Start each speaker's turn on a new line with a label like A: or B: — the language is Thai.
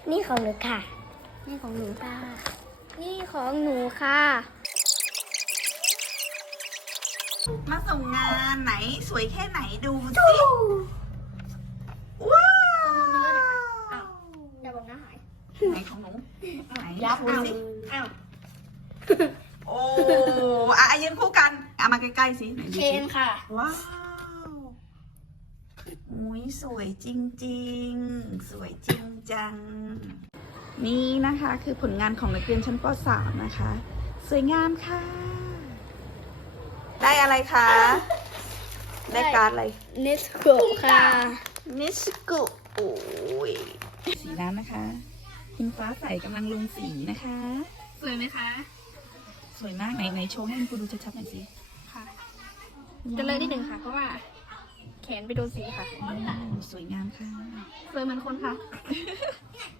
A: นี่ของหนูค่ะ นี่ของหนูค่ะ นี่ของหนูค่ะ
B: มาส่งงานไหนสวยแค่ไหนดูสิว้าว
A: อย่าบอกนะหาย
B: ไหนของหนูไหน
A: ยับ
B: ดู
A: เอา
B: สิโอ้ยืนคู่กันมาใกล้ๆสิไหนดู
A: เช
B: สิ
A: นค่ะ
B: ว้าวอุ้ยสวยจริงๆ สวยจริงจัง นี่นะคะคือผลงานของนักเรียนชั้นป .3 นะคะ สวยงามค่ะ ได้อะไรคะ ได้การ์ดอะไร
A: เนสโกค่ะ
B: นิสกุโอ้ยสีน้ำนะคะหินฟ้าใสกำลังลงสีนะคะ
A: สวยไหมคะ
B: สวยมากไหนโชว์ให้คุณดูชัดๆหน่อยสิ
A: ค่ะ จะเลยนิดหนึ่งค่ะ เพราะว่าแขนไปโดนสีค่ะ
B: สวยงามค่ะ
A: สวยเหมือนคนค่ะ